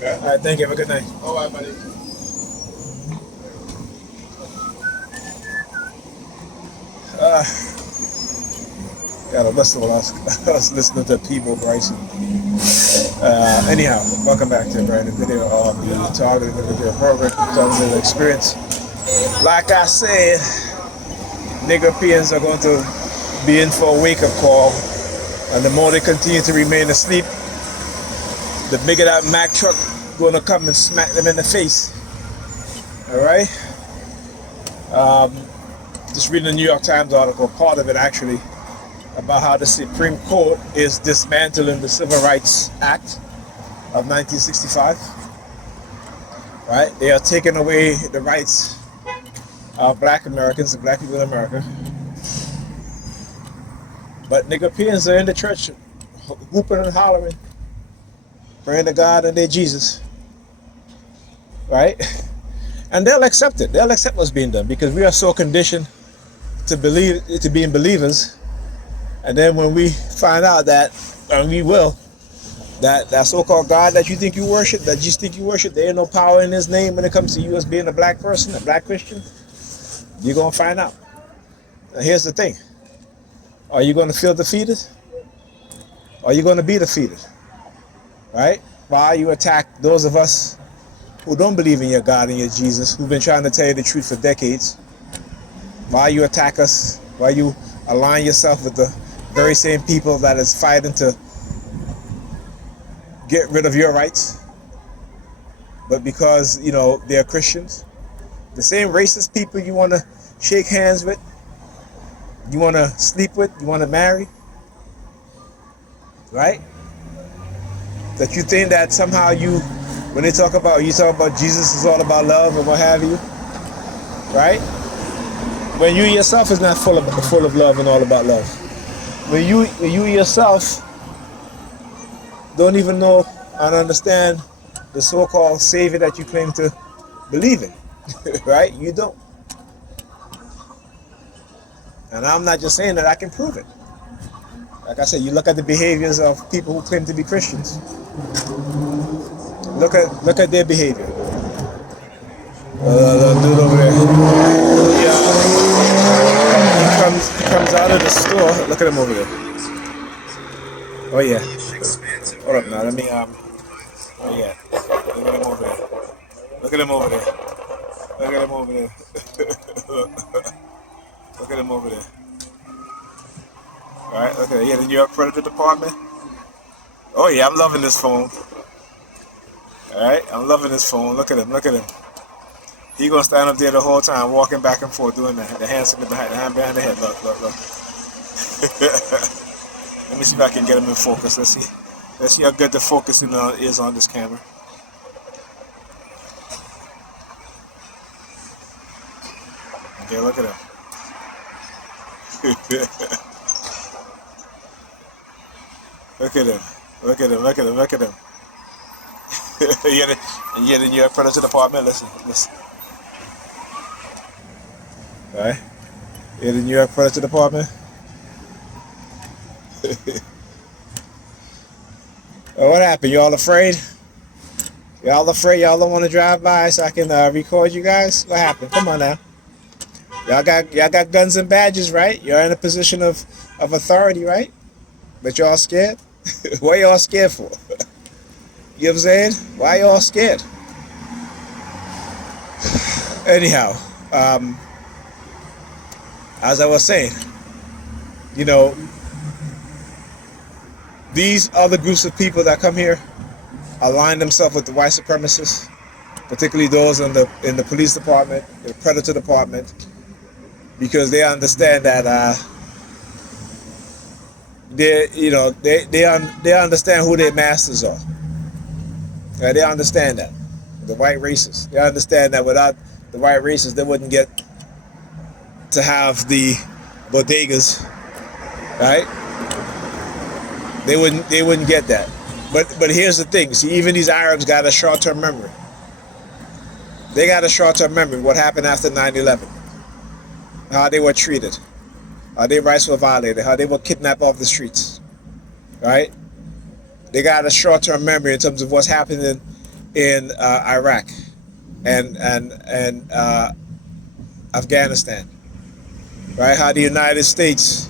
All right, thank you. Have a good night. All right, buddy. Uh, Gotta listen while I was listening to Peebo Bryson. Anyhow, welcome back to a brand new video of the Targeted Video Program, Targeted Experience. Like I said, Negropeans are going to be in for a wake-up call, and the more they continue to remain asleep, the bigger that Mack truck going to come and smack them in the face. All right. Just reading the New York Times article, part of it actually, about how the Supreme Court is dismantling the Civil Rights Act of 1965. Right? They are taking away the rights of black Americans, the black people in America. But Negropeans are in the church whooping and hollering, praying to God and their Jesus. Right? And they'll accept it. They'll accept what's being done because we are so conditioned to believe, to being believers. And then when we find out that, and we will, that so-called God that you think you worship, that you think you worship, there ain't no power in his name when it comes to you as being a black person, a black Christian, you're going to find out. Now here's the thing. Are you going to feel defeated? Or are you going to be defeated? Right? While you attack those of us who don't believe in your God and your Jesus, who've been trying to tell you the truth for decades, while you attack us, while you align yourself with the very same people that is fighting to get rid of your rights, but because, you know, they're Christians, the same racist people you want to shake hands with, you want to sleep with, you want to marry, right? That you think that somehow you, when they talk about, you talk about Jesus is all about love and what have you, right? When you yourself is not full of love and all about love. When you yourself don't even know and understand the so-called savior that you claim to believe in, right? You don't. And I'm not just saying that, I can prove it. Like I said, you look at the behaviors of people who claim to be Christians. Look at their behavior. Dude over there. He comes out of the store. Look at him over there. Oh yeah. Hold up now. Let me Oh yeah. Look at him over there. Look at him over there. Look at him over there. Look at him over there. All right. Okay. Yeah. The New York Predator Department. Oh yeah. I'm loving this phone. All right. I'm loving this phone. Look at him. Look at him. He gonna stand up there the whole time, walking back and forth, doing that. The hands behind, the hand behind the head. Look, look, look. Let me see if I can get him in focus. Let's see how good the focusing is on this camera. Okay, look at him. Look at him. Look at him. Look at him. Look at him. And yet in your Predator Department, listen. All right. Yeah, the New York Predator Department. Oh, what happened? Y'all afraid? Y'all afraid? Y'all don't want to drive by so I can record you guys? What happened? Come on now. Y'all got guns and badges, right? You're in a position of authority, right? But y'all scared? What y'all scared for? You know what I'm saying? Why y'all scared? Anyhow, as I was saying, you know, these other groups of people that come here align themselves with the white supremacists, particularly those in the police department, the predator department, because they understand that they understand who their masters are. They understand that. The white racists. They understand that without the white racists, they wouldn't get to have the bodegas, right? They wouldn't get that. But here's the thing. See, even these Arabs got a short-term memory. They got a short-term memory. What happened after 9/11? How they were treated. How their rights were violated. How they were kidnapped off the streets. Right? They got a short-term memory in terms of what's happening in Iraq and Afghanistan, right? How the United States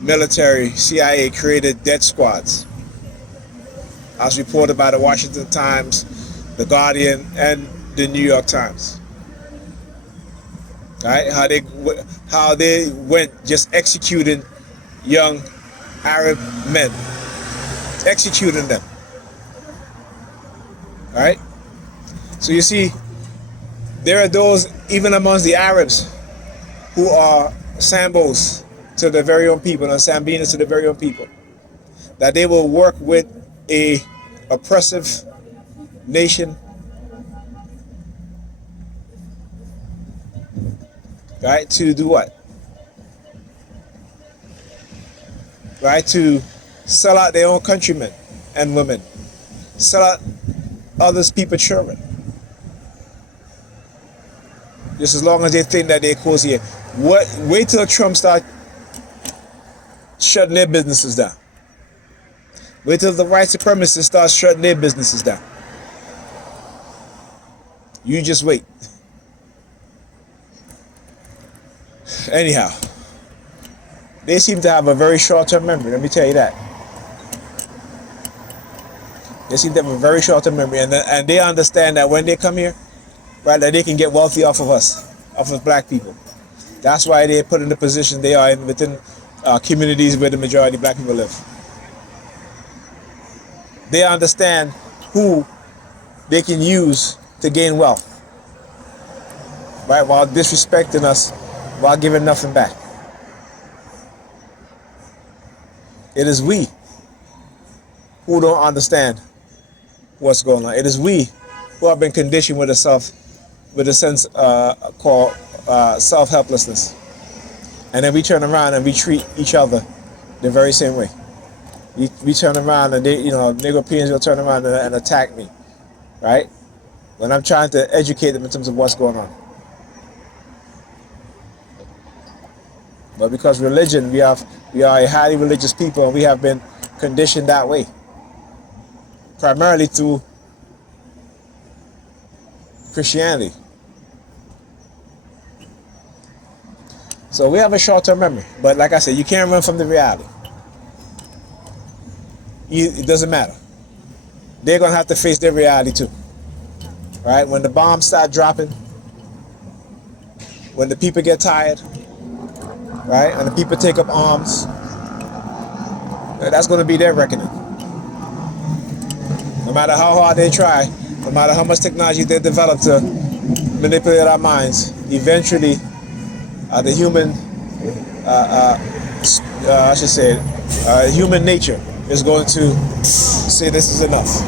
military, CIA, created death squads, as reported by the Washington Times, the Guardian, and the New York Times. Right? How they went just executing young Arab men, executing them. Right? So you see, there are those even amongst the Arabs who are Sambos to their very own people and Sambinas to their very own people, that they will work with a oppressive nation, right, to do what? Right, to sell out their own countrymen and women, sell out others people's children, just as long as they think that they're cozy. Wait till Trump start shutting their businesses down. Wait till the white supremacists start shutting their businesses down. You just wait. Anyhow, they seem to have a very short-term memory, let me tell you that. They seem to have a very short-term memory, and they understand that when they come here, right, that they can get wealthy off of us, off of black people. That's why they're put in the position they are in within communities where the majority of black people live. They understand who they can use to gain wealth, right, while disrespecting us, while giving nothing back. It is we who don't understand what's going on. It is we who have been conditioned with a sense called self-helplessness, and then we turn around and we treat each other the very same way. We turn around and Negropeans will turn around and attack me, right? When I'm trying to educate them in terms of what's going on. But because religion, we are a highly religious people, and we have been conditioned that way, primarily through Christianity. So we have a short-term memory, but like I said, you can't run from the reality. It doesn't matter. They're gonna have to face their reality too, right? When the bombs start dropping, when the people get tired, right, and the people take up arms, that's gonna be their reckoning. No matter how hard they try, no matter how much technology they develop to manipulate our minds, eventually the human, human nature is going to say this is enough.